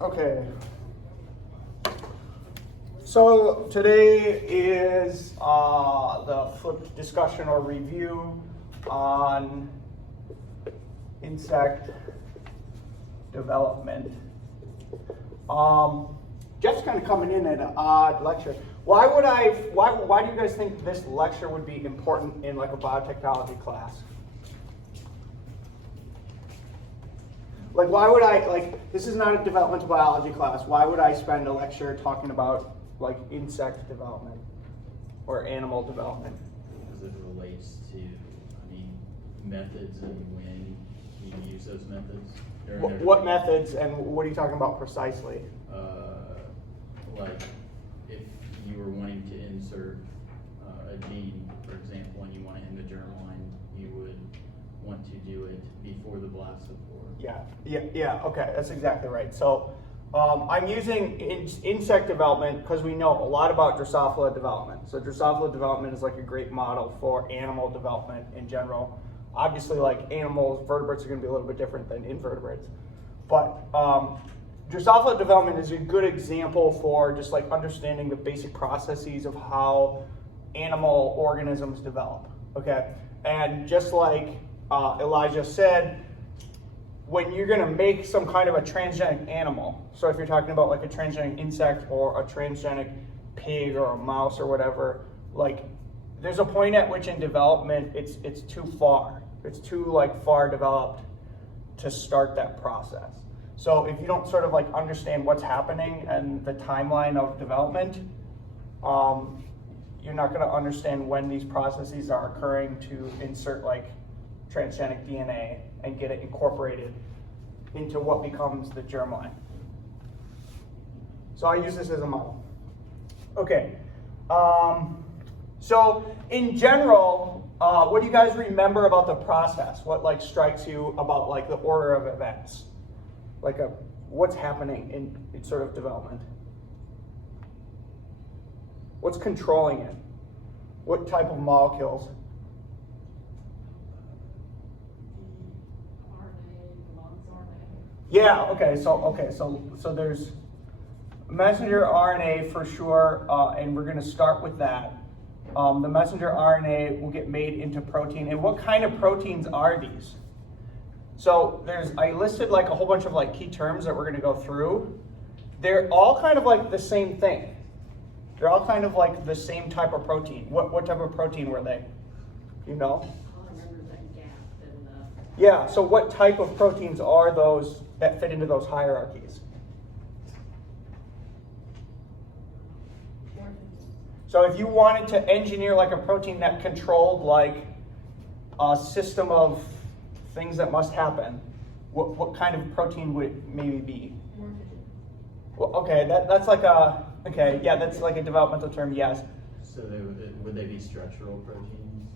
Okay. So today is the flipped discussion or review on insect development. Jeff's kind of coming in at an odd lecture. Why do you guys think this lecture would be important in like a biotechnology class? Like, why would this is not a developmental biology class. Why would I spend a lecture talking about like insect development or animal development? Because it relates to, methods and when you use those methods. What methods and what are you talking about precisely? Like if you were wanting to insert a gene, for example, and you want it in the germline, you would want to do it before the blastophore. Yeah, okay, that's exactly right. So I'm using insect development because we know a lot about Drosophila development. So Drosophila development is like a great model for animal development in general. Obviously, like animals, vertebrates are going to be a little bit different than invertebrates. But Drosophila development is a good example for just like understanding the basic processes of how animal organisms develop, okay? And just like Elijah said, when you're going to make some kind of a transgenic animal, so if you're talking about like a transgenic insect or a transgenic pig or a mouse or whatever, like there's a point at which in development it's too far. It's too like far developed to start that process. So if you don't sort of like understand what's happening and the timeline of development, you're not going to understand when these processes are occurring to insert like transgenic DNA and get it incorporated into what becomes the germline. So I use this as a model. Okay. So in general, what do you guys remember about the process? What like strikes you about like the order of events? Like what's happening in sort of development? What's controlling it? What type of molecules? Yeah, okay, so there's messenger RNA for sure, and we're gonna start with that. The messenger RNA will get made into protein, and what kind of proteins are these? So I listed like a whole bunch of like key terms that we're gonna go through. They're all kind of like the same thing. They're all kind of like the same type of protein. What type of protein were they? You know? I remember that gap in the... Yeah, so what type of proteins are those that fit into those hierarchies? So if you wanted to engineer like a protein that controlled like a system of things that must happen, what kind of protein would it maybe be? Well, okay, that's like that's like a developmental term, yes. So would they be structural proteins?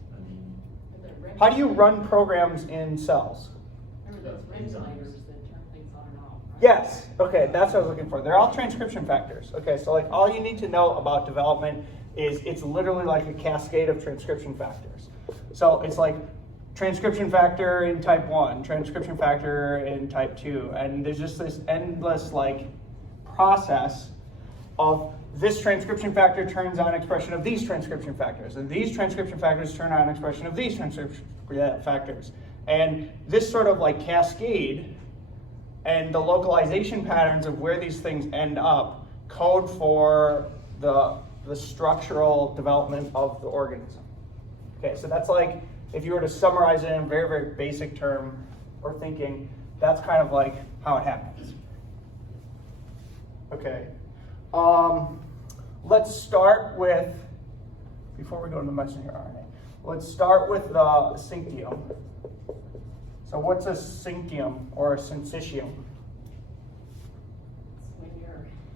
How do you run programs in cells? Remember those regulators that turn things on and off, right? Yes, okay, that's what I was looking for. They're all transcription factors. Okay, so like all you need to know about development is it's literally like a cascade of transcription factors. So it's like transcription factor in type 1, transcription factor in type 2, and there's just this endless like process of this transcription factor turns on expression of these transcription factors, and these transcription factors turn on expression of these transcription factors. And this sort of like cascade and the localization patterns of where these things end up code for the structural development of the organism. Okay, so that's like, if you were to summarize it in a very, very basic term or thinking, that's kind of like how it happens. Okay. Let's start with, before we go to the messenger RNA, let's start with the syncytium. So what's a syncytium or a syncytium? It's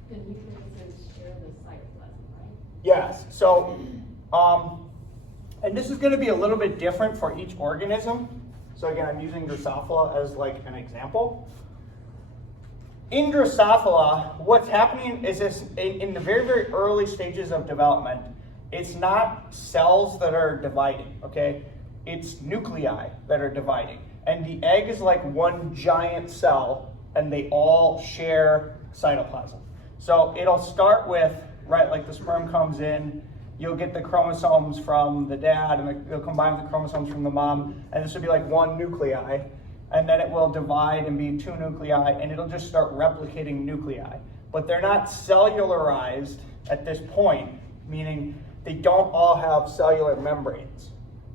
when the nucleotides share the cytoplasm, right? Yes, so, and this is going to be a little bit different for each organism. So again, I'm using Drosophila as like an example. In Drosophila, what's happening is this, in the very, very early stages of development, it's not cells that are dividing, okay? It's nuclei that are dividing. And the egg is like one giant cell, and they all share cytoplasm. So it'll start with, right, like the sperm comes in, you'll get the chromosomes from the dad, and they'll combine with the chromosomes from the mom, and this would be like one nuclei, and then it will divide and be two nuclei, and it'll just start replicating nuclei. But they're not cellularized at this point, meaning they don't all have cellular membranes.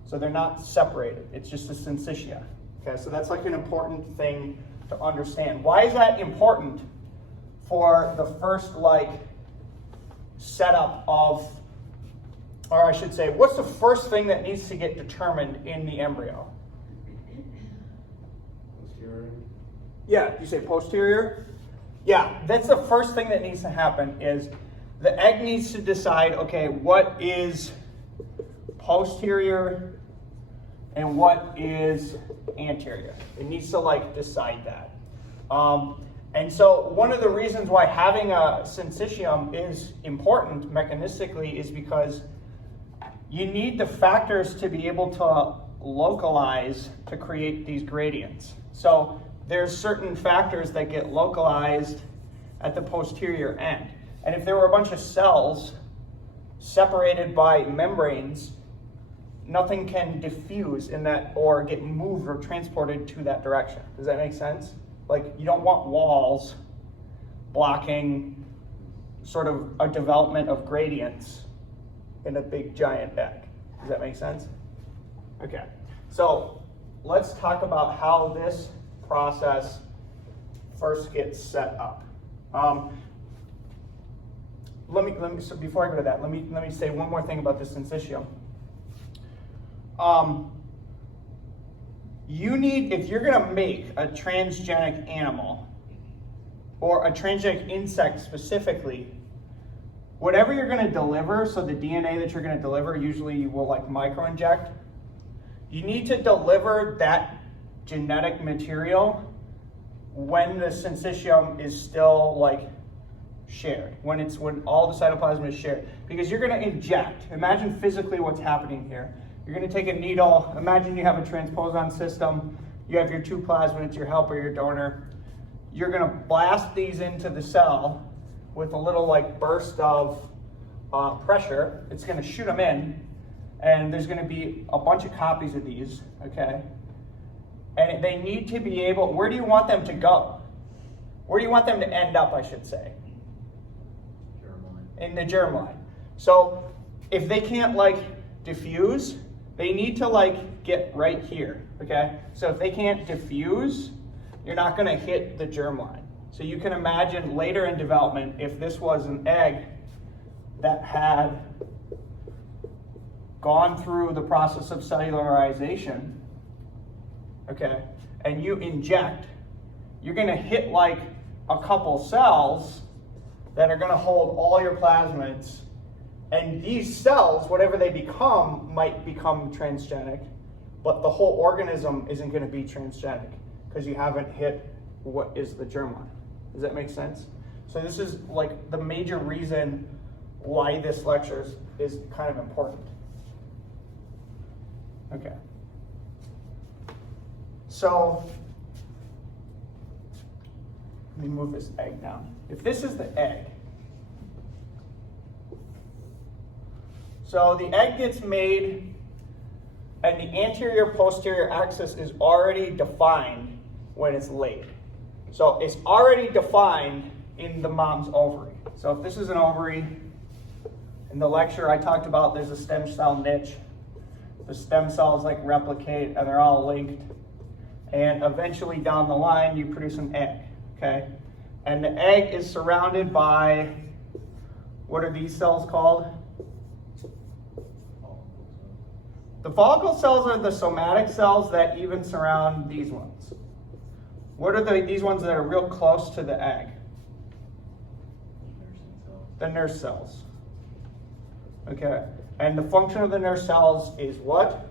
So they're not separated. It's just a syncytia. Okay, so that's like an important thing to understand. Why is that important for the first like setup of, or I should say, what's the first thing that needs to get determined in the embryo? Posterior. Yeah, you say posterior? Yeah, that's the first thing that needs to happen is the egg needs to decide, okay, what is posterior and what is anterior. It needs to like decide that. And so one of the reasons why having a syncytium is important mechanistically is because you need the factors to be able to localize to create these gradients. So there's certain factors that get localized at the posterior end. And if there were a bunch of cells separated by membranes, nothing can diffuse in that or get moved or transported to that direction. Does that make sense? Like, you don't want walls blocking sort of a development of gradients in a big giant egg. Does that make sense? Okay, so let's talk about how this process first gets set up. So before I go to that, let me say one more thing about this syncytium. You need, if you're gonna make a transgenic animal or a transgenic insect specifically, whatever you're gonna deliver, so the DNA that you're gonna deliver, usually you will like microinject, you need to deliver that genetic material when the syncytium is still like shared, when all the cytoplasm is shared, because you're gonna inject. Imagine physically what's happening here. You're going to take a needle. Imagine you have a transposon system. You have your two plasmids, your helper, your donor. You're going to blast these into the cell with a little like burst of pressure. It's going to shoot them in, and there's going to be a bunch of copies of these, okay? And they need to be able, where do you want them to go? Where do you want them to end up, I should say? Germline. In the germline. So if they can't like diffuse, they need to like get right here, okay? So if they can't diffuse, you're not gonna hit the germline. So you can imagine later in development, if this was an egg that had gone through the process of cellularization, okay, and you inject, you're gonna hit like a couple cells that are gonna hold all your plasmids. And these cells, whatever they become, might become transgenic, but the whole organism isn't going to be transgenic because you haven't hit what is the germline. Does that make sense? So this is like the major reason why this lecture is kind of important. Okay. So let me move this egg down. If this is the egg, so the egg gets made, and the anterior-posterior axis is already defined when it's laid. So it's already defined in the mom's ovary. So if this is an ovary, in the lecture I talked about there's a stem cell niche. The stem cells like replicate, and they're all linked. And eventually down the line, you produce an egg, okay? And the egg is surrounded by, what are these cells called? The follicle cells are the somatic cells that even surround these ones. What are these ones that are real close to the egg? The nurse cells. Okay, and the function of the nurse cells is what?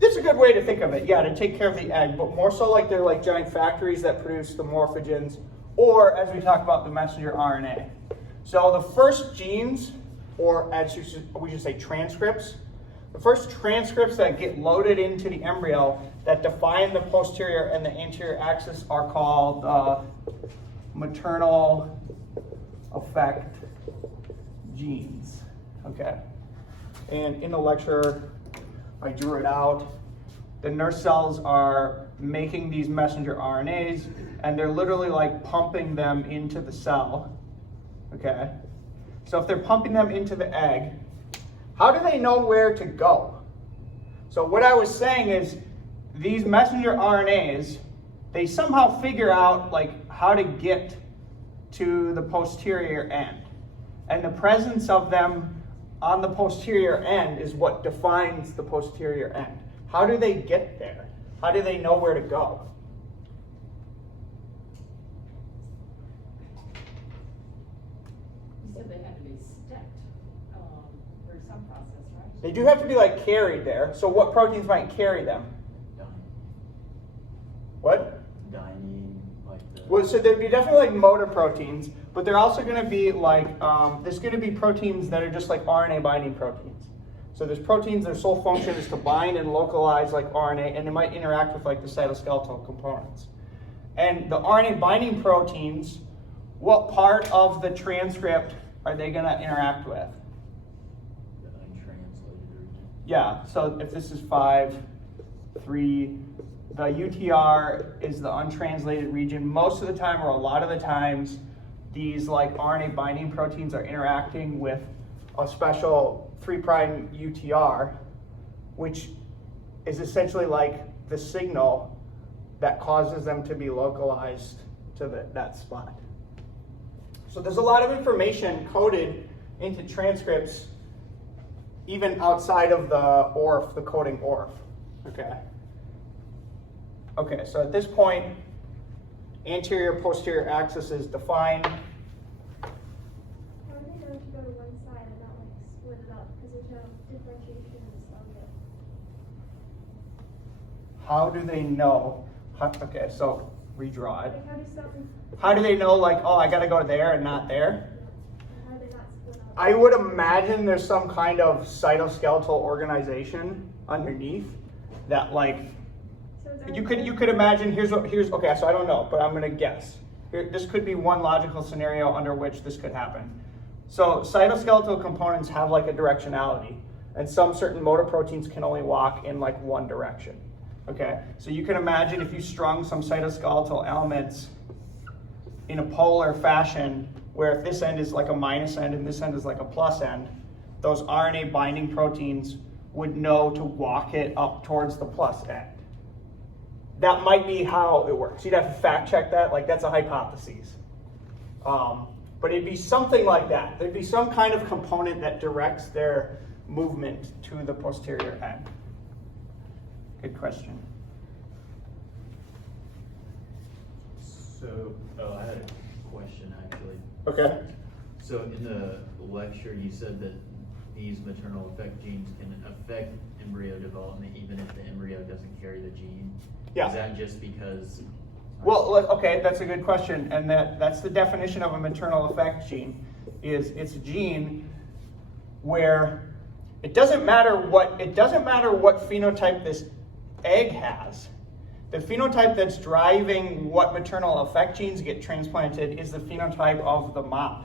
It's a good way to think of it, yeah, to take care of the egg, but more so like they're like giant factories that produce the morphogens, or as we talk about, the messenger RNA. So the first genes, or as we should say transcripts, The first transcripts that get loaded into the embryo that define the posterior and the anterior axis are called maternal effect genes. Okay. And in the lecture, I drew it out. The nurse cells are making these messenger RNAs, and they're literally like pumping them into the cell. Okay. So if they're pumping them into the egg, how do they know where to go? So what I was saying is these messenger RNAs, they somehow figure out like how to get to the posterior end. And the presence of them on the posterior end is what defines the posterior end. How do they get there? How do they know where to go? You said they had to be stepped through some process, right? They do have to be like carried there. So what proteins might carry them? What? Dining, like the... Well, so there'd be definitely like motor proteins, but they're also going to be like, there's going to be proteins that are just like RNA binding proteins. So there's proteins, their sole function is to bind and localize like RNA, and they might interact with like the cytoskeletal components. And the RNA binding proteins, what part of the transcript are they going to interact with? The untranslated region. Yeah, so if this is 5, 3, the UTR is the untranslated region. Most of the time, or a lot of the times, these like RNA binding proteins are interacting with a special 3' UTR, which is essentially like the signal that causes them to be localized to that spot. So there's a lot of information coded into transcripts even outside of the ORF, the coding ORF, okay? Okay, so at this point, anterior, posterior axis is defined. How do they know to go to one side and not like split it up? Because there's no differentiation in the cell yet. How do they know? Okay, so redraw it. Like how do some, How do they know, like, oh, I gotta go there and not there? how do they not split up? I would imagine there's some kind of cytoskeletal organization underneath that, like, So it's you could imagine. Here's okay. So I don't know, but I'm gonna guess. This could be one logical scenario under which this could happen. So cytoskeletal components have like a directionality, and some certain motor proteins can only walk in like one direction. Okay, so you can imagine if you strung some cytoskeletal elements in a polar fashion, where if this end is like a minus end and this end is like a plus end, those RNA binding proteins would know to walk it up towards the plus end. That might be how it works. You'd have to fact check that, like that's a hypothesis. But it'd be something like that. There'd be some kind of component that directs their movement to the posterior end. Good question. So, I had a question actually. Okay. So in the lecture, you said that these maternal effect genes can affect embryo development even if the embryo doesn't carry the gene. Yeah. Is that just because? Well, okay, that's a good question, and that's the definition of a maternal effect gene. Is it's a gene where it doesn't matter what phenotype this egg has. The phenotype that's driving what maternal effect genes get transplanted is the phenotype of the mom,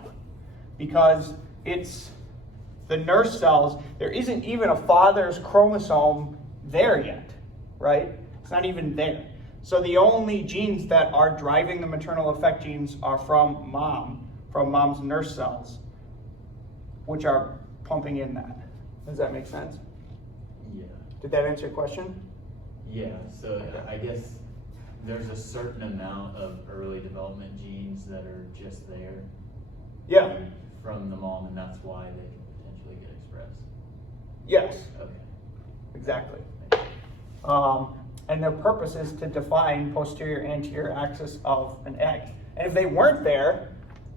because it's the nurse cells. There isn't even a father's chromosome there yet, right? It's not even there. So the only genes that are driving the maternal effect genes are from mom's nurse cells, which are pumping in that. Does that make sense? Yeah. Did that answer your question? Yeah, so I guess there's a certain amount of early development genes that are just there. Yeah. From the mom, and that's why they can potentially get expressed. Yes, Okay. exactly. And their purpose is to define posterior anterior axis of an egg. And if they weren't there,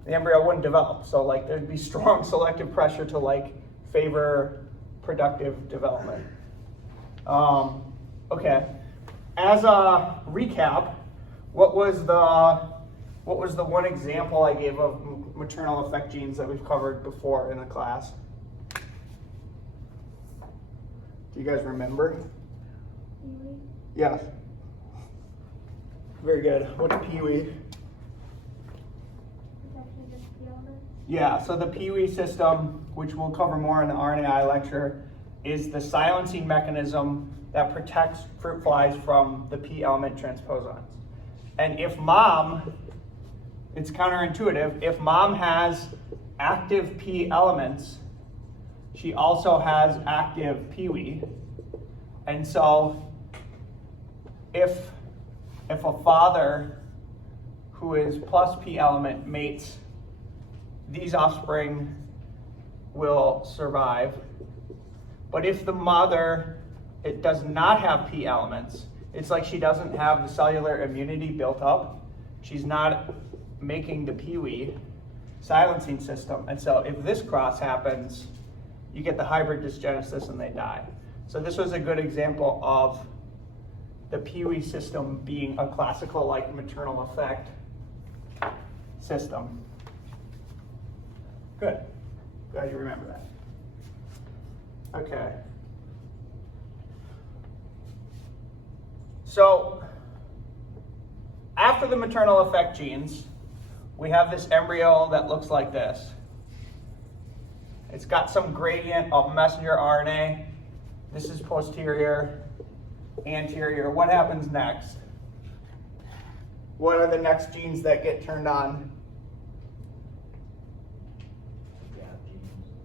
the embryo wouldn't develop. So like there'd be strong selective pressure to like favor productive development. Okay. As a recap, what was the one example I gave of maternal effect genes that we've covered before in the class? Do you guys remember? Kiwi. Yeah. Very good. What's peewee? It's actually just the element. Yeah, so the peewee system, which we'll cover more in the RNAi lecture, is the silencing mechanism that protects fruit flies from the P element transposons. And if mom, it's counterintuitive, if mom has active P elements, she also has active peewee. And so if a father who is plus P element mates, these offspring will survive. But if the mother, it does not have P elements, it's like she doesn't have the cellular immunity built up. She's not making the peewee silencing system. And so if this cross happens, you get the hybrid dysgenesis and they die. So this was a good example of the peewee system being a classical like maternal effect system. Good. Glad you remember that. Okay. So after the maternal effect genes, we have this embryo that looks like this. It's got some gradient of messenger RNA. This is posterior, anterior. What happens next? What are the next genes that get turned on?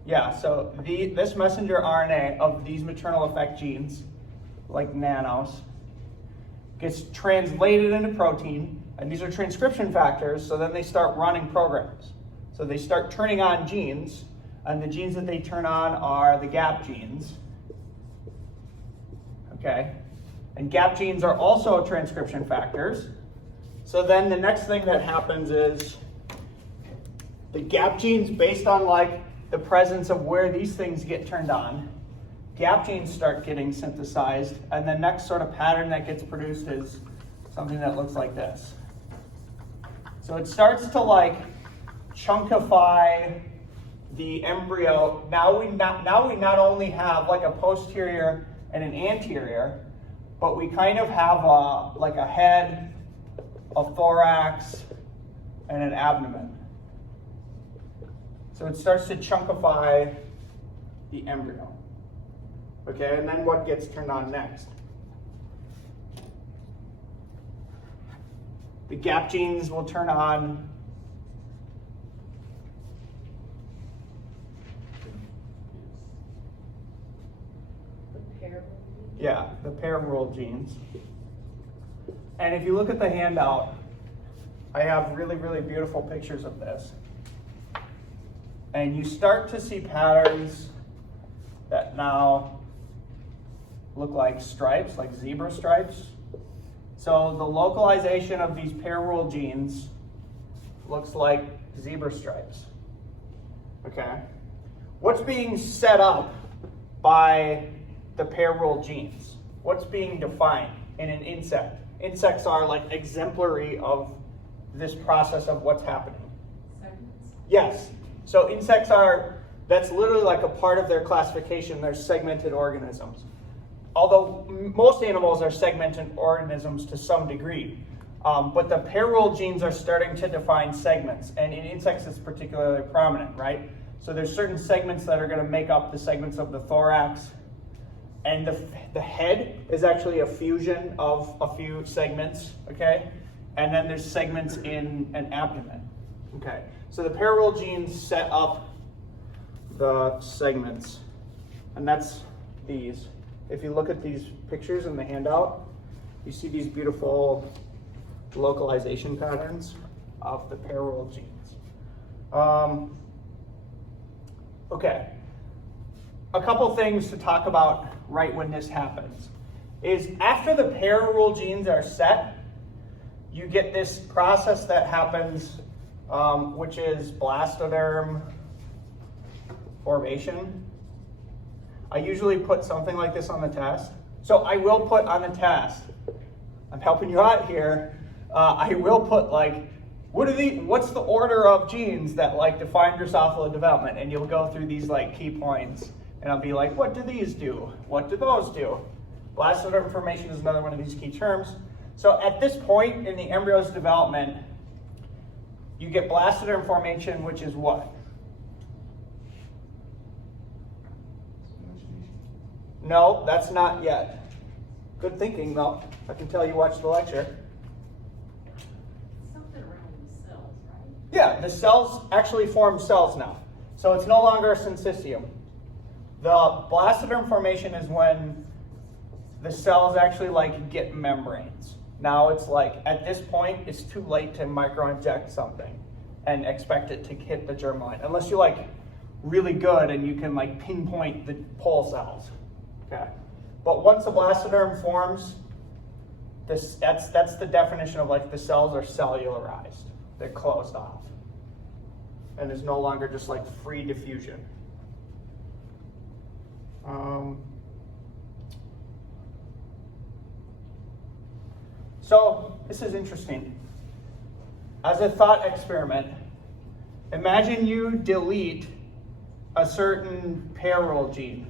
Yeah, so this messenger RNA of these maternal effect genes, like nanos, gets translated into protein, and these are transcription factors, so then they start running programs. So they start turning on genes, and the genes that they turn on are the gap genes. Okay? And gap genes are also transcription factors. So then the next thing that happens is the gap genes, based on like the presence of where these things get turned on, gap genes start getting synthesized, and the next sort of pattern that gets produced is something that looks like this. So it starts to like chunkify the embryo. Now we not only have like a posterior and an anterior, but we kind of have like a head, a thorax, and an abdomen. So it starts to chunkify the embryo. Okay, and then what gets turned on next? The gap genes will turn on the pair rule genes. And if you look at the handout, I have really, really beautiful pictures of this. And you start to see patterns that now look like stripes, like zebra stripes. So the localization of these pair rule genes looks like zebra stripes. Okay? What's being set up by the pair rule genes? What's being defined in an insect? Insects are like exemplary of this process of what's happening. Segments? Yes. So insects are, that's literally like a part of their classification. They're segmented organisms. Although most animals are segmented organisms to some degree. But the pair rule genes are starting to define segments. And in insects, it's particularly prominent, right? So there's certain segments that are going to make up the segments of the thorax. And the head is actually a fusion of a few segments, okay? And then there's segments in an abdomen, okay? So the pair rule genes set up the segments, and that's these. If you look at these pictures in the handout, you see these beautiful localization patterns of the pair rule genes. Okay, a couple things to talk about right when this happens is after the pair rule genes are set, you get this process that happens, which is Blastoderm Formation. I usually put something like this on the test. So I will put on the test, I'm helping you out here, I will put like, what's the order of genes that like define Drosophila development? And you'll go through these like key points And I'll be like, what do these do? What do those do? Blastoderm formation is another one of these key terms. So at this point in the embryo's development, you get blastoderm formation, which is what? No, that's not yet. Good thinking, though. I can tell you watched the lecture. Something around the cells, right? Yeah, the cells actually form cells now. So it's no longer a syncytium. The blastoderm formation is when the cells actually like get membranes. Now it's like, at this point, it's too late to microinject something and expect it to hit the germline, unless you're like really good and you can like pinpoint the pole cells. Okay. But once the blastoderm forms, that's the definition of like the cells are cellularized. They're closed off. And there's no longer just like free diffusion. So this is interesting. As a thought experiment, imagine you delete a certain payroll gene.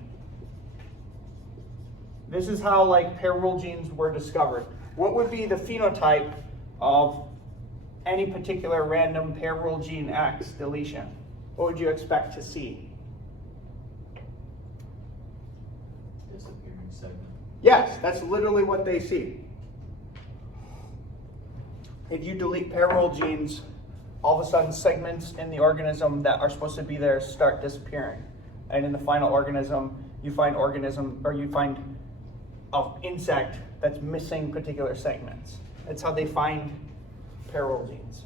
This is how like payroll genes were discovered. What would be the phenotype of any particular random payroll gene X deletion? What would you expect to see? Disappearing segment. Yes, that's literally what they see. If you delete payroll genes, all of a sudden segments in the organism that are supposed to be there start disappearing. And in the final organism, you find an insect that's missing particular segments. That's how they find payroll genes,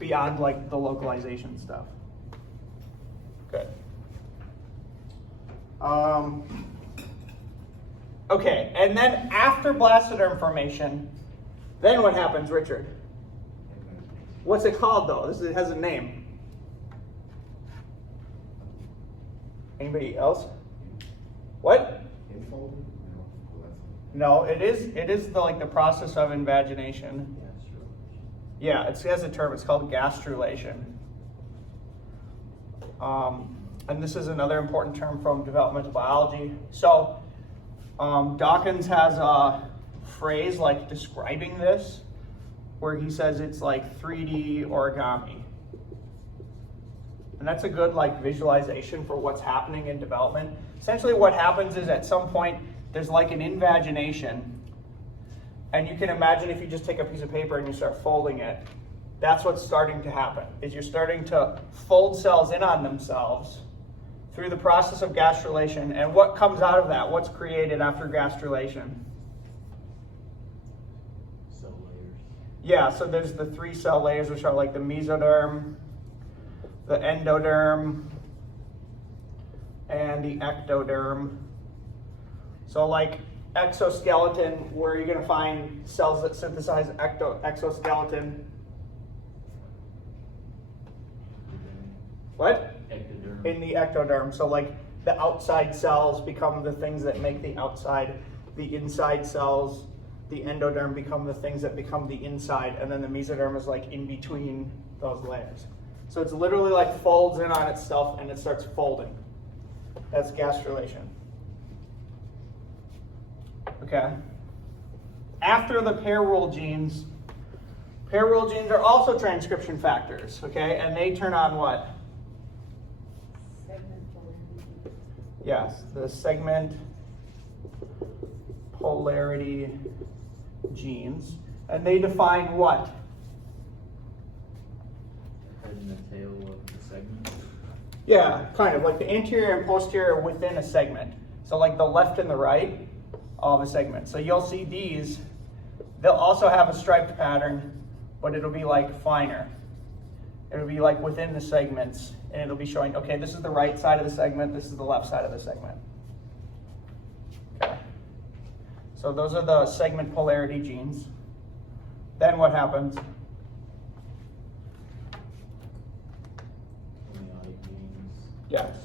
beyond like the localization stuff. Good. Okay, and then after blastoderm formation, then what happens, Richard? What's it called though? It has a name. Anybody else? What? No, it is the process of invagination. Yeah, it has a term. It's called gastrulation. And this is another important term from developmental biology. So Dawkins has a phrase like describing this, where he says it's like 3D origami. And that's a good like visualization for what's happening in development. Essentially what happens is at some point there's like an invagination, and you can imagine if you just take a piece of paper and you start folding it, that's what's starting to happen, is you're starting to fold cells in on themselves through the process of gastrulation. And what comes out of that? What's created after gastrulation? Cell layers. Yeah, so there's the 3 cell layers, which are like the mesoderm, the endoderm, and the ectoderm. So like exoskeleton, where you're going to find cells that synthesize exoskeleton. What? Ectoderm. In the ectoderm. So like the outside cells become the things that make the outside. The inside cells, the endoderm, become the things that become the inside. And then the mesoderm is like in between those layers. So it's literally like folds in on itself and it starts folding. That's gastrulation. Okay. After the payroll genes are also transcription factors, okay? And they turn on what? Segment polarity. Yes, the segment polarity genes. And they define what? The head and the tail of the segment. Yeah, kind of like the anterior and posterior within a segment. So like the left and the right of a segment. So you'll see these, they'll also have a striped pattern, but it'll be like finer. It'll be like within the segments, and it'll be showing, okay, this is the right side of the segment, this is the left side of the segment. Okay. So those are the segment polarity genes. Then what happens? Homeotic genes. Yes.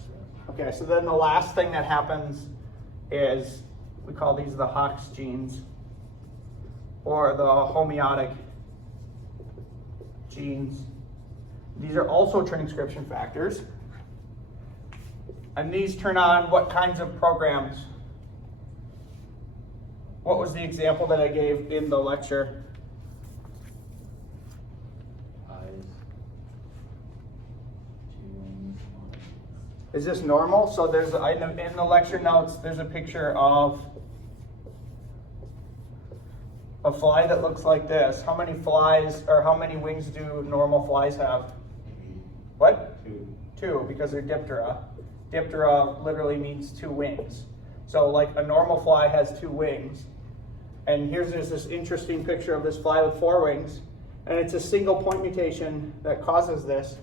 Okay, so then the last thing that happens is, we call these the Hox genes, or the homeotic genes. These are also transcription factors. And these turn on what kinds of programs? What was the example that I gave in the lecture? Eyes. 2 wings. 1. Is this normal? So there's in the lecture notes, there's a picture of a fly that looks like this. How many flies or how many wings do normal flies have? What? 2. 2, because they're diptera. Diptera literally means 2 wings. So like a normal fly has 2 wings. And here's this interesting picture of this fly with 4 wings. And it's a single point mutation that causes this.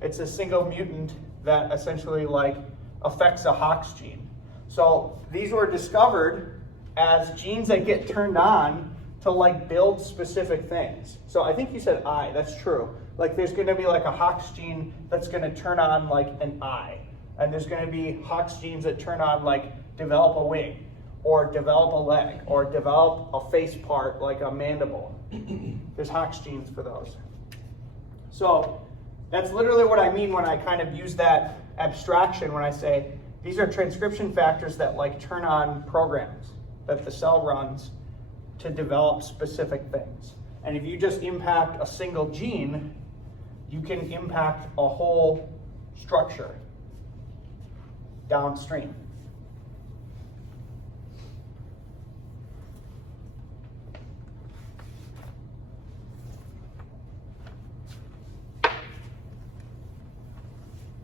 It's a single mutant that essentially like affects a Hox gene. So these were discovered as genes that get turned on to like build specific things. So I think you said eye, that's true. Like there's gonna be like a Hox gene that's gonna turn on like an eye. And there's gonna be Hox genes that turn on like develop a wing, or develop a leg, or develop a face part like a mandible. There's Hox genes for those. So that's literally what I mean when I kind of use that abstraction when I say these are transcription factors that like turn on programs that the cell runs to develop specific things. And if you just impact a single gene, you can impact a whole structure downstream.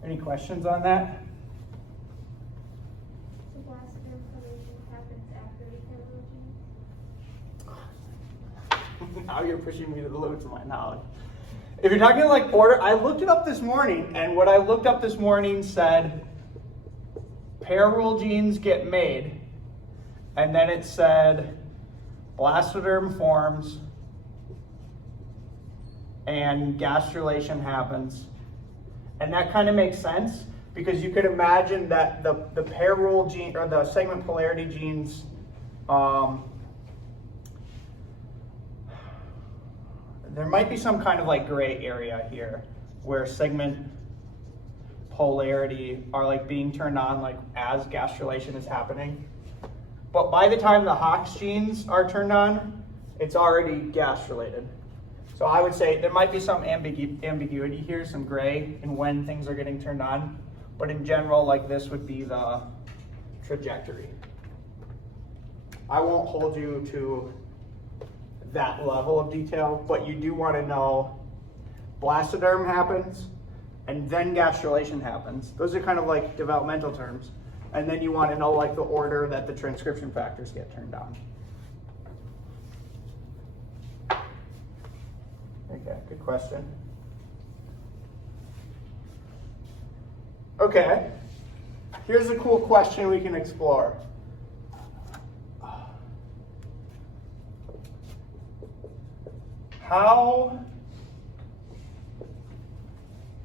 Any questions on that? So Blastoderm Formation happens after the parallel genes? Now you're pushing me to the limits of my knowledge. If you're talking like order, I looked it up this morning, and what I looked up this morning said parallel genes get made, and then it said Blastoderm forms and gastrulation happens. And that kind of makes sense because you could imagine that the pair rule gene or the segment polarity genes, there might be some kind of like gray area here where segment polarity are like being turned on like as gastrulation is happening. But by the time the Hox genes are turned on, it's already gastrulated. So I would say there might be some ambiguity here, some gray in when things are getting turned on. But in general, like this would be the trajectory. I won't hold you to that level of detail, but you do want to know blastoderm happens and then gastrulation happens. Those are kind of like developmental terms. And then you want to know like the order that the transcription factors get turned on. Okay, good question. Okay, here's a cool question we can explore. How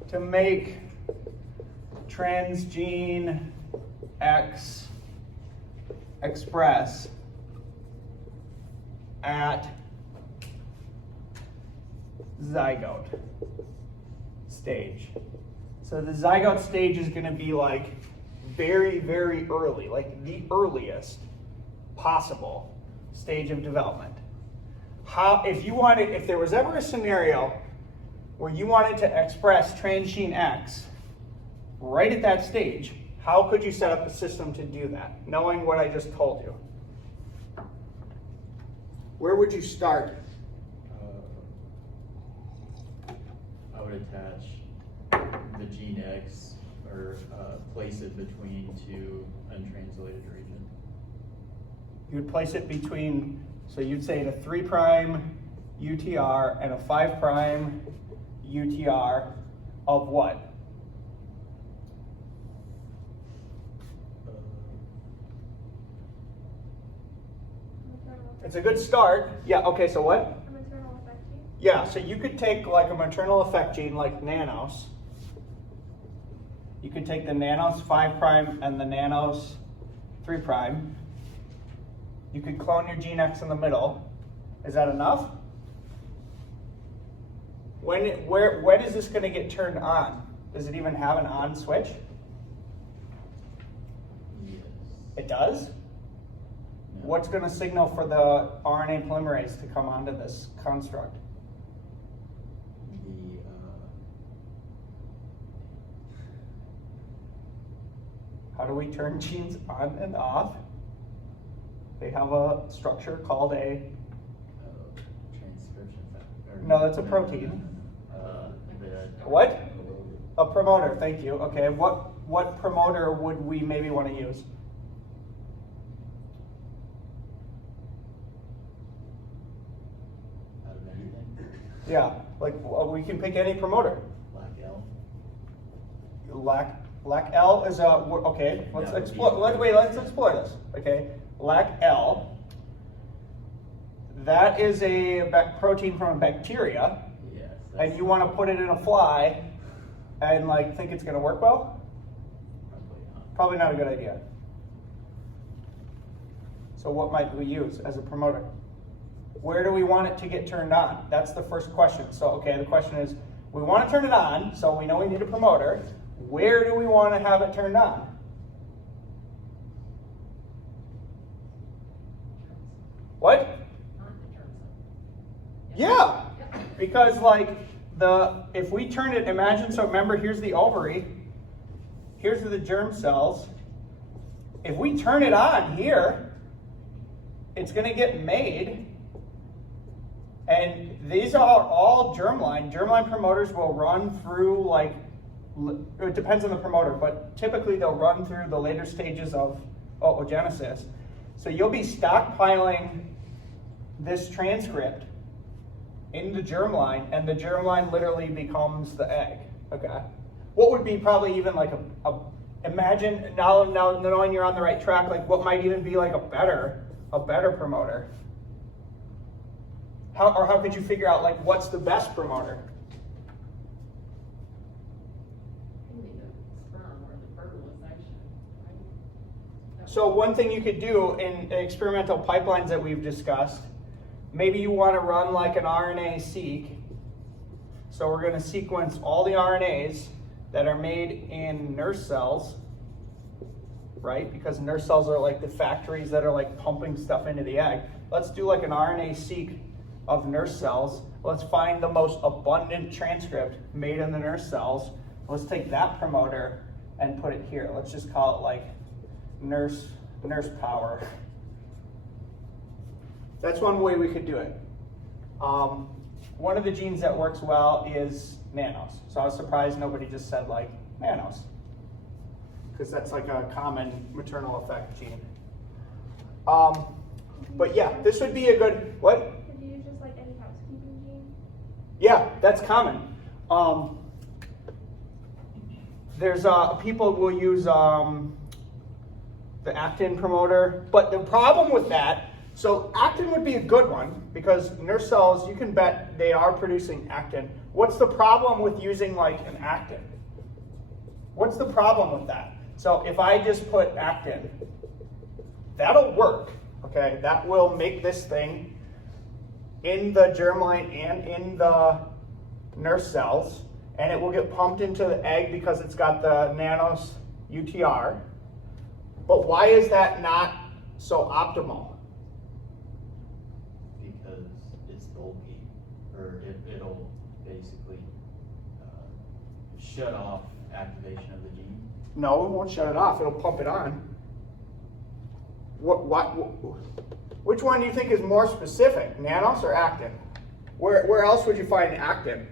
to make transgene X express at zygote stage. So the zygote stage is going to be like very, very early, like the earliest possible stage of development. If there was ever a scenario where you wanted to express transgene X right at that stage, how could you set up a system to do that, knowing what I just told you? Where would you start? I would attach the gene X or place it between 2 untranslated regions. You would place it between, so you'd say the 3' UTR and a 5' UTR of what? It's a good start. Yeah, okay, so what? A maternal effect gene? Yeah, so you could take like a maternal effect gene like nanos. You could take the nanos 5' and the nanos 3'. You could clone your gene X in the middle. Is that enough? When is this going to get turned on? Does it even have an on switch? It does? No. What's going to signal for the RNA polymerase to come onto this construct? The, How do we turn genes on and off? They have a structure called a, transcription factor. No, that's a protein. The, what? A promoter, thank you. Okay, what promoter would we maybe want to use? out of anything, Yeah, like we can pick any promoter. black L. Lac L is a, okay, let's That would explore, be- let's explore this, okay? Lac L, that is a protein from a bacteria, Yes. and you want to put it in a fly and like think it's going to work well? Probably not a good idea. So what might we use as a promoter? Where do we want it to get turned on? That's the first question. So, okay, the question is, we want to turn it on, so we know we need a promoter. Where do we want to have it turned on? What? Yeah, because like if we turn it, imagine, so remember, here's the ovary, here's the germ cells. If we turn it on here, it's going to get made. And these are all germline. Germline promoters will run through, like, it depends on the promoter, but typically they'll run through the later stages of oogenesis. So you'll be stockpiling this transcript in the germline, and the germline literally becomes the egg. Okay. What would be probably even like imagine, now knowing you're on the right track, like what might even be like a better promoter? How could you figure out like what's the best promoter? Maybe the sperm or the fertilization, right? So one thing you could do in experimental pipelines that we've discussed, maybe you want to run like an RNA-seq. So we're going to sequence all the RNAs that are made in nurse cells, right? Because nurse cells are like the factories that are like pumping stuff into the egg. Let's do like an RNA-seq of nurse cells. Let's find the most abundant transcript made in the nurse cells. Let's take that promoter and put it here. Let's just call it like nurse power. That's one way we could do it. One of the genes that works well is nanos. So I was surprised nobody just said like nanos, because that's like a common maternal effect gene. But yeah, this would be a good, what? Could you use just like any housekeeping gene? Yeah, that's common. There's people will use the actin promoter, but the problem with that, so actin would be a good one because nurse cells, you can bet they are producing actin. What's the problem with using like an actin? What's the problem with that? So if I just put actin, that'll work, okay? That will make this thing in the germline and in the nurse cells, and it will get pumped into the egg because it's got the nanos UTR. But why is that not so optimal? Because it's bulky, or it'll basically shut off activation of the gene. No, it won't shut it off. It'll pump it on. Which one do you think is more specific, nanos or actin? Where else would you find actin?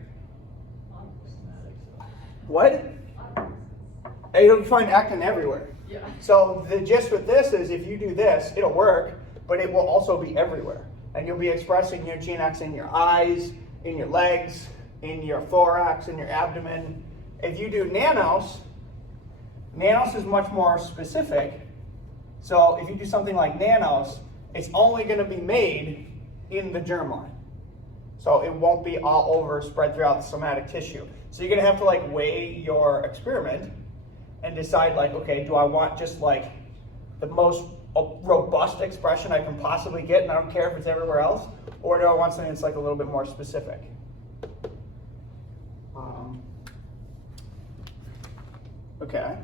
What? You'll find actin everywhere. Yeah. So the gist with this is if you do this, it'll work, but it will also be everywhere. And you'll be expressing your gene X in your eyes, in your legs, in your thorax, in your abdomen. If you do nanos is much more specific. So if you do something like nanos, it's only going to be made in the germline. So it won't be all over spread throughout the somatic tissue. So you're going to have to like weigh your experiment and decide like, okay, do I want just like the most robust expression I can possibly get and I don't care if it's everywhere else, or do I want something that's like a little bit more specific? Okay.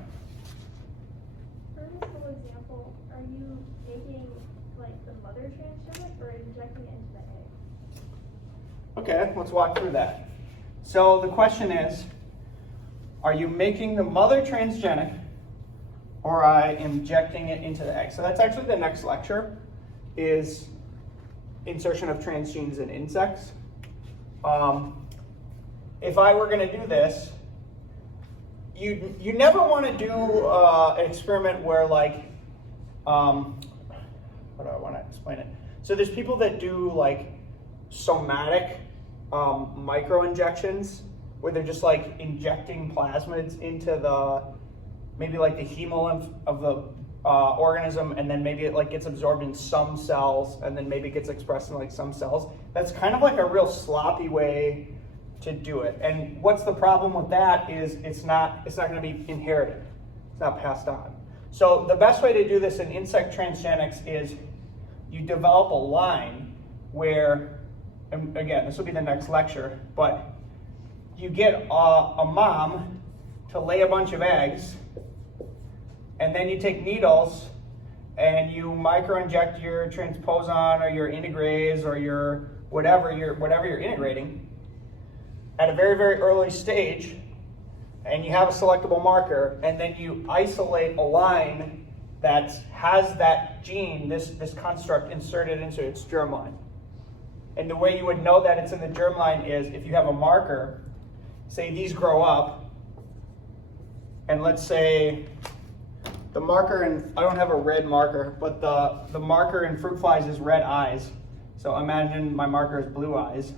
For this whole example, are are you making like the mother transgenic or injecting it into the egg? Okay, let's walk through that. So the question is, are you making the mother transgenic or are I injecting it into the egg? So that's actually the next lecture, is insertion of transgenes in insects. If I were going to do this, you never want to do an experiment where like, how do I want to explain it? So there's people that do like somatic micro injections where they're just like injecting plasmids into the, maybe like the hemolymph of the organism, and then maybe it like gets absorbed in some cells and then maybe gets expressed in like some cells. That's kind of like a real sloppy way to do it. And what's the problem with that is it's not going to be inherited. It's not passed on. So the best way to do this in insect transgenics is you develop a line where, and again, this will be the next lecture, but you get a mom to lay a bunch of eggs, and then you take needles and you microinject your transposon or your integrase or your whatever you're integrating at a very, very early stage, and you have a selectable marker, and then you isolate a line that has that gene, this construct inserted into its germline. And the way you would know that it's in the germline is if you have a marker, say these grow up, and let's say the marker in, I don't have a red marker, but the marker in fruit flies is red eyes. So imagine my marker is blue eyes.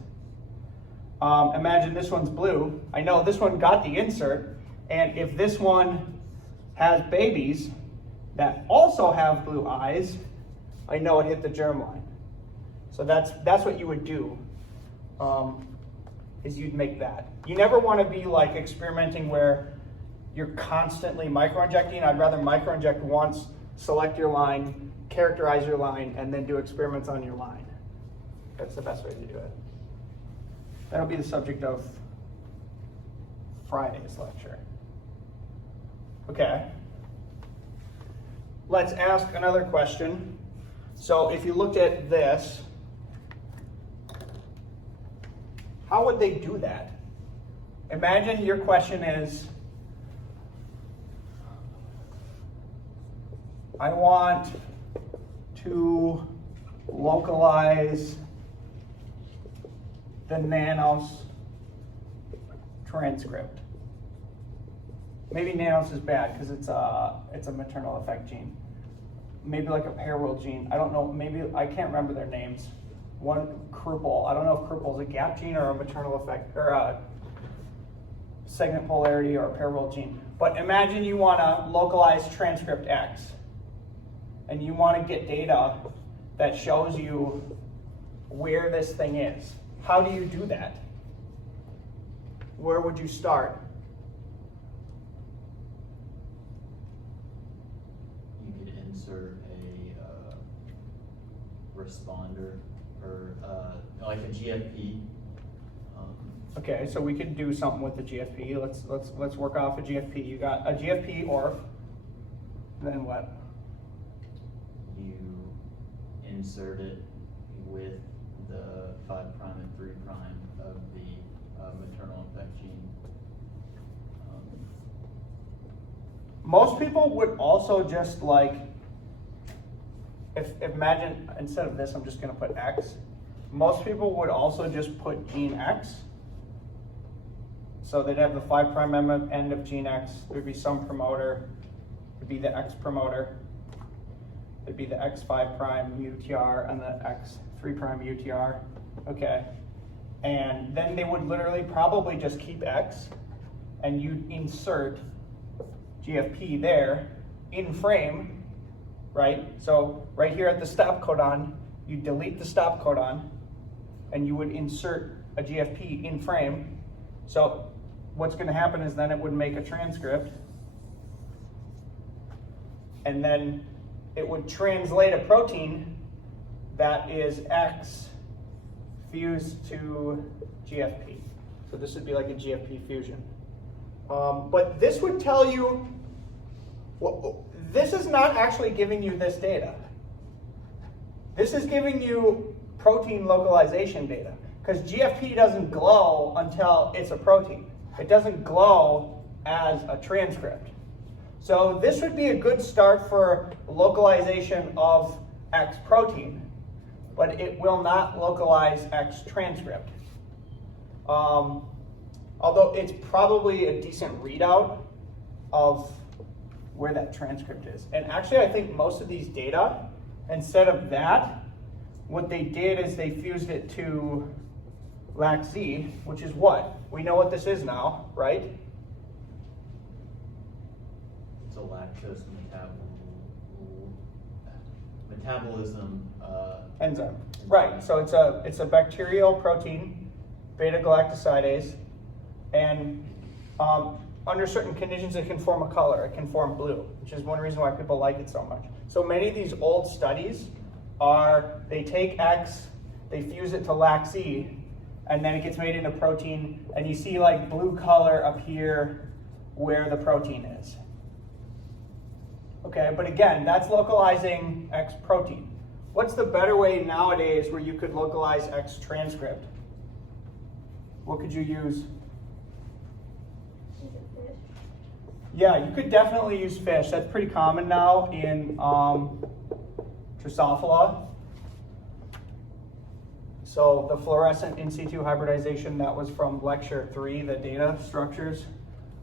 Imagine this one's blue. I know this one got the insert, and if this one has babies that also have blue eyes, I know it hit the germline. So that's what you would do, is you'd make that. You never want to be like experimenting where you're constantly microinjecting. I'd rather microinject once, select your line, characterize your line, and then do experiments on your line. That's the best way to do it. That'll be the subject of Friday's lecture. Okay. Let's ask another question. So if you looked at this, how would they do that? Imagine your question is, I want to localize the nanos transcript. Maybe nanos is bad because it's a maternal effect gene. Maybe like a parallel gene. I don't know, maybe, I can't remember their names. One, Krupel. I don't know if Krupel is a gap gene or a maternal effect, or a segment polarity or a parallel gene. But imagine you want to localize transcript X, and you want to get data that shows you where this thing is. How do you do that? Where would you start? You could insert a responder or like a GFP. Okay, so we could do something with the GFP. Let's work off a GFP. You got a GFP ORF. Then what? You insert it with the 5' and 3' of the maternal effect gene. Most people would also just like, if imagine, instead of this, I'm just going to put X. Most people would also just put gene X. So they'd have the 5' end of gene X. There'd be some promoter. There'd be the X promoter. There'd be the X5' UTR and the X3' UTR. Okay. And then they would literally probably just keep X, and you'd insert GFP there in frame, right? So right here at the stop codon, you delete the stop codon, and you would insert a GFP in frame. So what's going to happen is then it would make a transcript, and then it would translate a protein that is X fused to GFP. So this would be like a GFP fusion. But this would tell you, this is not actually giving you this data. This is giving you protein localization data, because GFP doesn't glow until it's a protein. It doesn't glow as a transcript. So this would be a good start for localization of X protein, but it will not localize X transcript. Although it's probably a decent readout of where that transcript is. And actually, I think most of these data, instead of that, what they did is they fused it to LAC-Z, which is what? We know what this is now, right? It's a lactose metabolism Enzyme. Right, so it's a bacterial protein, beta-galactosidase, and under certain conditions it can form a color, it can form blue, which is one reason why people like it so much. So many of these old studies they take X, they fuse it to LAC-Z, and then it gets made into protein, and you see like blue color up here where the protein is. Okay, but again, that's localizing X protein. What's the better way nowadays where you could localize X transcript? What could you use? Is it fish? Yeah, you could definitely use fish. That's pretty common now in Drosophila. So the fluorescent in situ hybridization, that was from lecture 3, the data structures.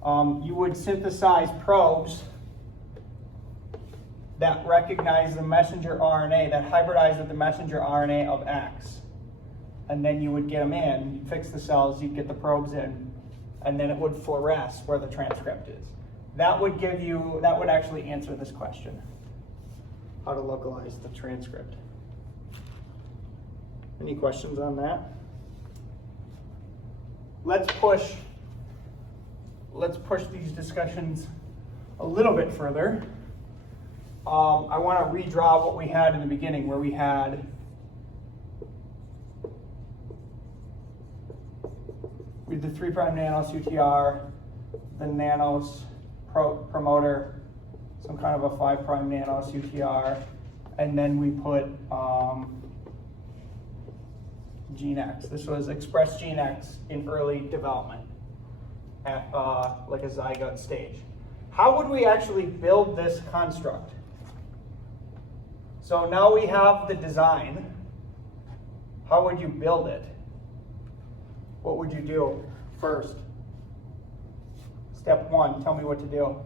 You would synthesize probes that recognize the messenger RNA, that hybridize with the messenger RNA of X. And then you would get them in, you'd fix the cells, you'd get the probes in, and then it would fluoresce where the transcript is. That would actually answer this question. How to localize the transcript. Any questions on that? Let's push these discussions a little bit further. I want to redraw what we had in the beginning, where we had the 3' nanos UTR, the nanos promoter, some kind of a 5' nanos UTR, and then we put gene X. This was expressed gene X in early development at like a zygote stage. How would we actually build this construct? So now we have the design. How would you build it? What would you do first? Step 1, tell me what to do.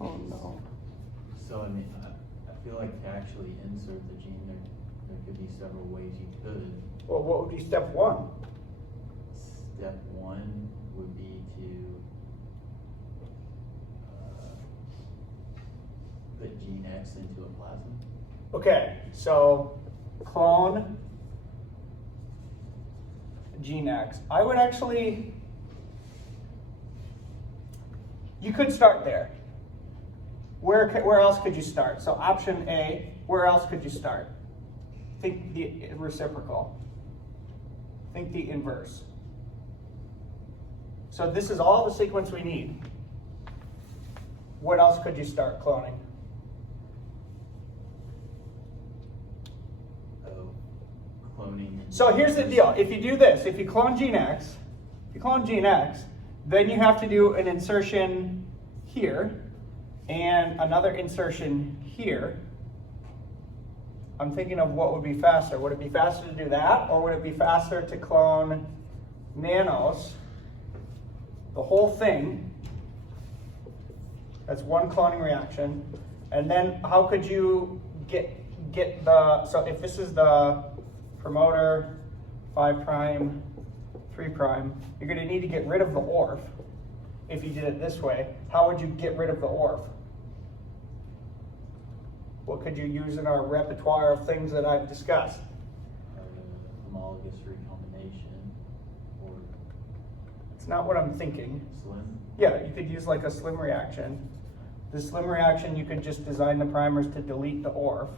Oh no. So I mean, I feel like to actually insert the gene, there could be several ways you could. Well, what would be step 1? Step 1 would be to put gene X into a plasmid. Okay, so clone gene X. I would actually, you could start there. Where else could you start? So option A, where else could you start? Think the reciprocal. Think the inverse. So this is all the sequence we need. What else could you start cloning? Oh, cloning. So here's the deal. If you do this, if you clone gene X, then you have to do an insertion here and another insertion here. I'm thinking of what would be faster. Would it be faster to do that, or would it be faster to clone nanos, the whole thing? That's one cloning reaction. And then how could you get the, so if this is the promoter 5', 3', you're going to need to get rid of the ORF. If you did it this way, how would you get rid of the ORF? What could you use in our repertoire of things that I've discussed? Homologous recombination, or It's not what I'm thinking. slim. Yeah, you could use like a slim reaction. The slim reaction, you could just design the primers to delete the ORF.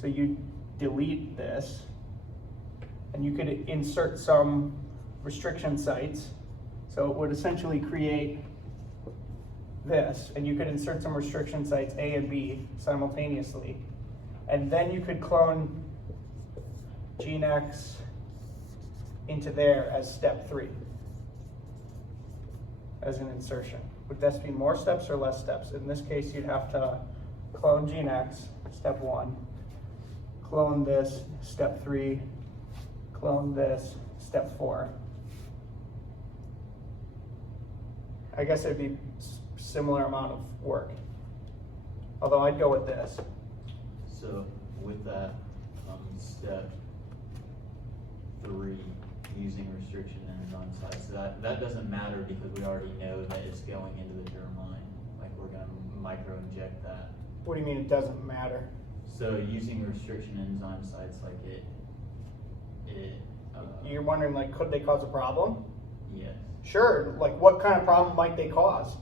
So you delete this, and you could insert some restriction sites. So it would essentially create this, and you could insert some restriction sites A and B simultaneously. And then you could clone gene X into there as step 3, as an insertion. Would this be more steps or less steps? In this case, you'd have to clone gene X, step 1, clone this, step 3, clone this, step 4. I guess it'd be similar amount of work, although I'd go with this. So with that, step 3, using restriction enzyme sites, that doesn't matter because we already know that it's going into the germline. Like we're gonna micro-inject that. What do you mean it doesn't matter? So using restriction enzyme sites, like You're wondering, like, could they cause a problem? yes. Sure, like what kind of problem might they cause?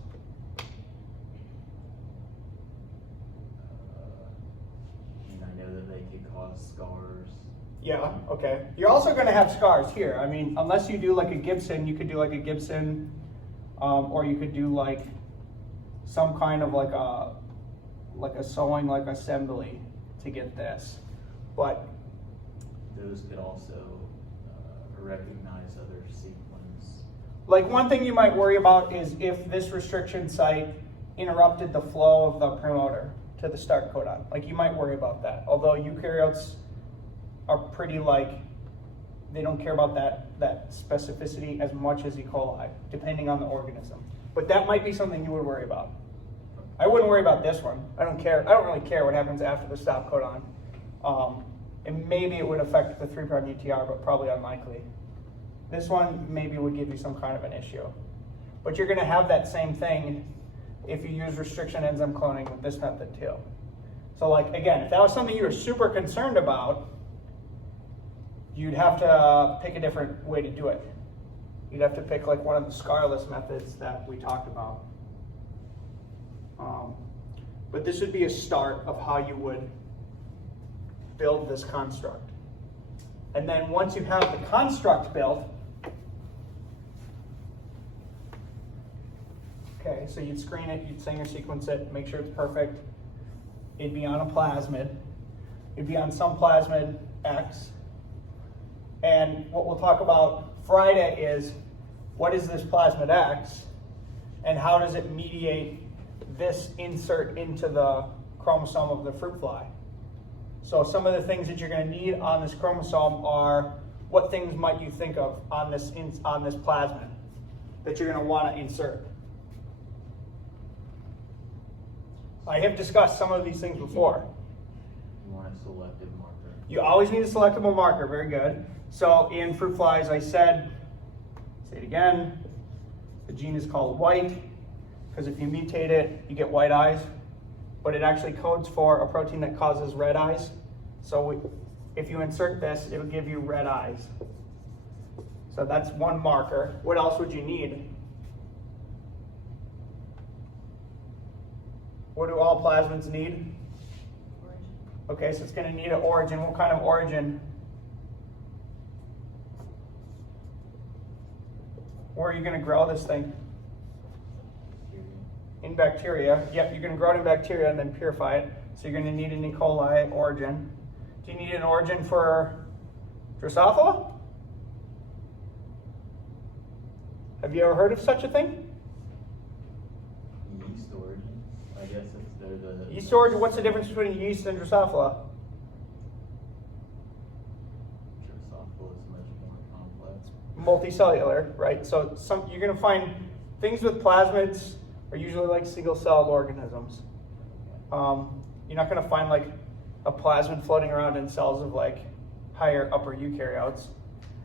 And I know that they could cause scars. Yeah, okay. You're also going to have scars here. I mean, unless you do like a Gibson, you could do like a Gibson, or you could do like some kind of like a sewing like assembly to get this. But Those could also recognize other sequence. like one thing you might worry about is if this restriction site interrupted the flow of the promoter to the start codon. Like you might worry about that. Although eukaryotes are pretty like, they don't care about that specificity as much as E. coli, depending on the organism. But that might be something you would worry about. I wouldn't worry about this one. I don't care. I don't really care what happens after the stop codon. And maybe it would affect the 3' UTR, but probably unlikely. This one maybe would give you some kind of an issue. But you're going to have that same thing if you use restriction enzyme cloning with this method too. So like, again, if that was something you were super concerned about, you'd have to pick a different way to do it. You'd have to pick like one of the scarless methods that we talked about. But this would be a start of how you would build this construct. And then once you have the construct built, okay, so you'd screen it, you'd Sanger sequence it, make sure it's perfect. It'd be on a plasmid. It'd be on some plasmid X. And what we'll talk about Friday is what is this plasmid X and how does it mediate this insert into the chromosome of the fruit fly. So some of the things that you're going to need on this chromosome are, what things might you think of on this plasmid that you're going to want to insert? I have discussed some of these things before. You want a selective marker. You always need a selectable marker, very good. So in fruit flies, I said, say it again, the gene is called white, because if you mutate it, you get white eyes, but it actually codes for a protein that causes red eyes. So if you insert this, it'll give you red eyes. So that's one marker. What else would you need? What do all plasmids need? Origin. Okay, so it's going to need an origin. What kind of origin? Where are you going to grow this thing? In bacteria. Yep, you're going to grow it in bacteria and then purify it. So you're going to need an E. coli origin. Do you need an origin for Drosophila? Have you ever heard of such a thing? Yeast origin. I guess they're the Yeast origin, what's the difference between yeast and Drosophila? Drosophila is much more complex. Multicellular, right? So you're going to find things with plasmids are usually like single-celled organisms. You're not going to find like a plasmid floating around in cells of like higher upper eukaryotes.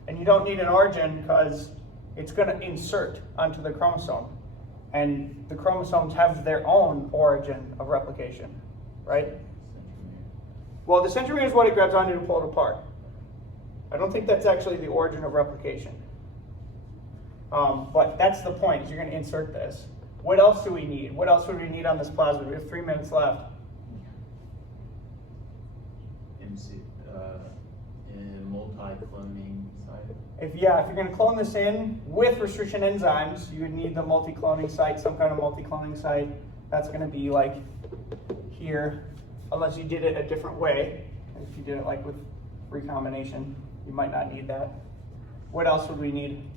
And you don't need an origin because it's going to insert onto the chromosome. And the chromosomes have their own origin of replication, right? Centromere. Well, the centromere is what it grabs onto to pull it apart. I don't think that's actually the origin of replication. But that's the point, is you're going to insert this. What else do we need? What else would we need on this plasmid? We have 3 minutes left. multi-cloning site? If you're going to clone this in with restriction enzymes, you would need the multi-cloning site, some kind of multi-cloning site. That's going to be like here, unless you did it a different way. If you did it like with recombination, you might not need that. What else would we need?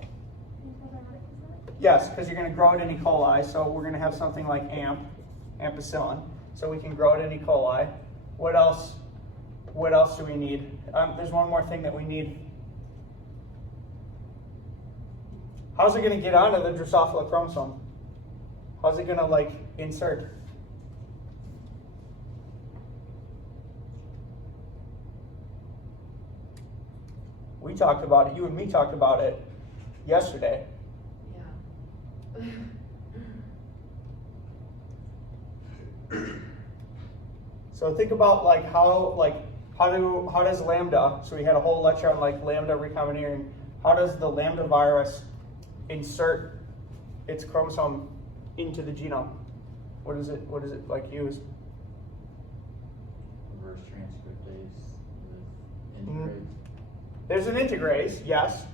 Antibiotic, is that? Yes, because you're going to grow it in E. coli, so we're going to have something like ampicillin. So we can grow it in E. coli. What else? What else do we need? There's one more thing that we need. How's it going to get onto the Drosophila chromosome? How's it going to like insert? We talked about it, you and me talked about it yesterday. Yeah. So think about like how does lambda, so we had a whole lecture on like lambda recombinating, how does the lambda virus insert its chromosome into the genome? What is it like use? Reverse transcriptase with integrase. There's an integrase, yes.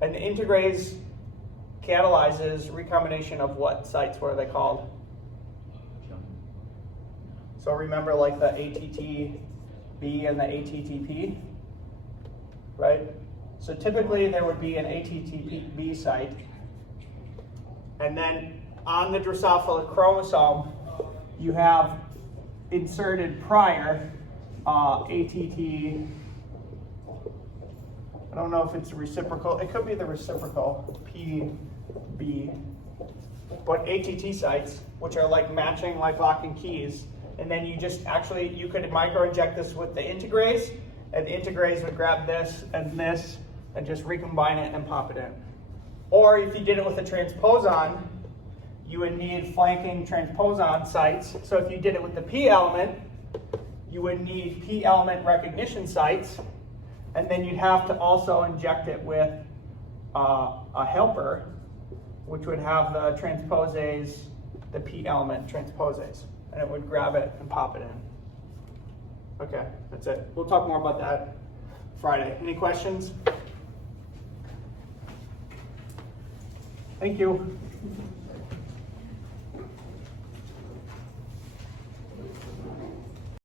An integrase catalyzes recombination of what sites? What are they called? So remember like the ATTB and the ATTP, right? So typically there would be an ATTB site, and then on the Drosophila chromosome, you have inserted prior ATT. I don't know if it's reciprocal. It could be the reciprocal PB, but ATT sites, which are like matching, like lock and keys. And then you just you could microinject this with the integrase, and the integrase would grab this, and just recombine it and pop it in. Or if you did it with a transposon, you would need flanking transposon sites. So if you did it with the P element, you would need P element recognition sites, and then you'd have to also inject it with a helper, which would have the transposase, the P element transposase, and it would grab it and pop it in. Okay, that's it. We'll talk more about that Friday. Any questions? Thank you.